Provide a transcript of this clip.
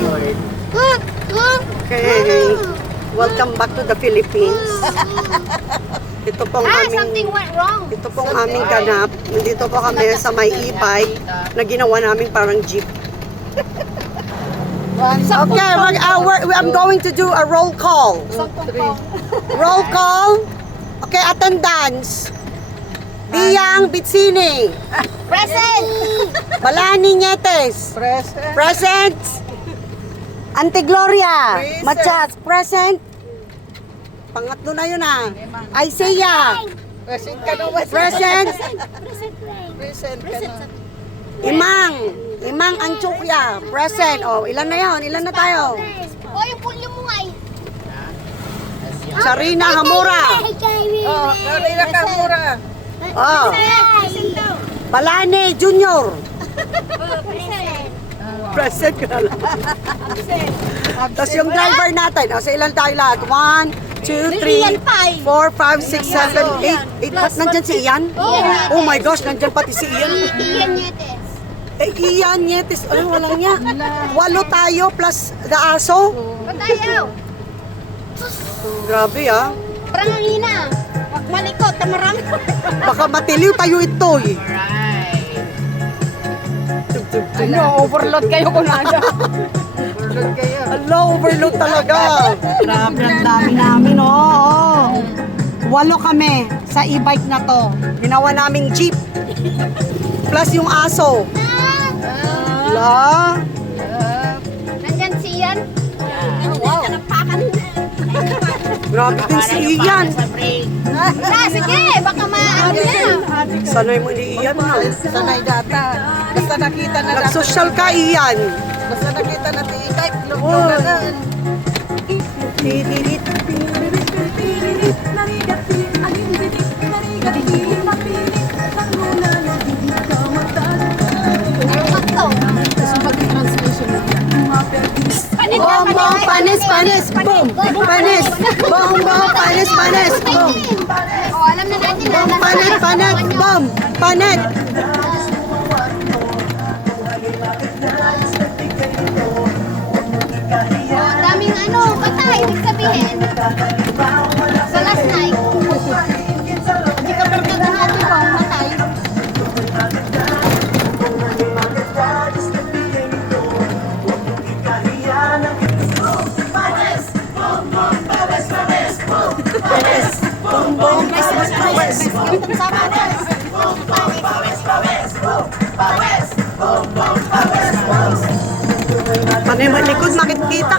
Lord. Okay. Welcome back to the Philippines. Ito pong Something aming went wrong. ito pong aming ganap. Nandito po kami sa may e-bike na ginawa namin parang jeep. Okay, I'm going to do a roll call. Roll call. Okay, attendance. Biyang Bitsini. Present! Balani Nietes. Present. Present. Ante Gloria. Present. Machas. Present. Pangatlo na yun ah. Isaiah. Present ka naman. Present. Present ka na. Imang Anchukya. Present. Oh, ilan na yun? Ilan na tayo? O, yung pulyo mo nga eh. Sarina Hamura. Oh, Karina Kamura. Oh, Present daw. Balani Junior. Present. Present ka na lang. Tapos yung driver natin, sa ilan tayo lahat? 1, 2, 3, 4, 5, 6, 7, 8. Ba't nandyan si Ian? Oh my gosh, nandyan pati si Ian. Iyan Nietes. Ian, Yetis, wala niya. 8 tayo plus the aso. Patayaw. Grabe ah. Prangangina. Wag malikot, tamarang. Baka matiliw tayo ito eh. Ano, overload kayo kung nada. Overload kayo. Hello, overload talaga. Grabe, ang dami namin, oh. 8 kami sa e-bike na to. Ginawa naming jeep. Plus yung aso. La. Nandyan si Ian. Wow. Grabe din si Ian. Sige, baka maano niya. Sanay mo ni Ian na. Sanay data. Basta nakita na natin. Nag-social ka, Ian. Basta nakita natin i-type. Lugtong na lang. Sakto. Bom, bom, panis, panis, boom. Panis, bom, bom, panis, panis, boom. Oh, alam na natin na. Bom, panet, panet, bom, panet. Oh, daming ano, patay. Ibig sabihin. Sa last night. Hindi ka pagkata natin ba, matay. Bom, bom, panis, panis, Ganitong sama na. Panay malikod, makikita.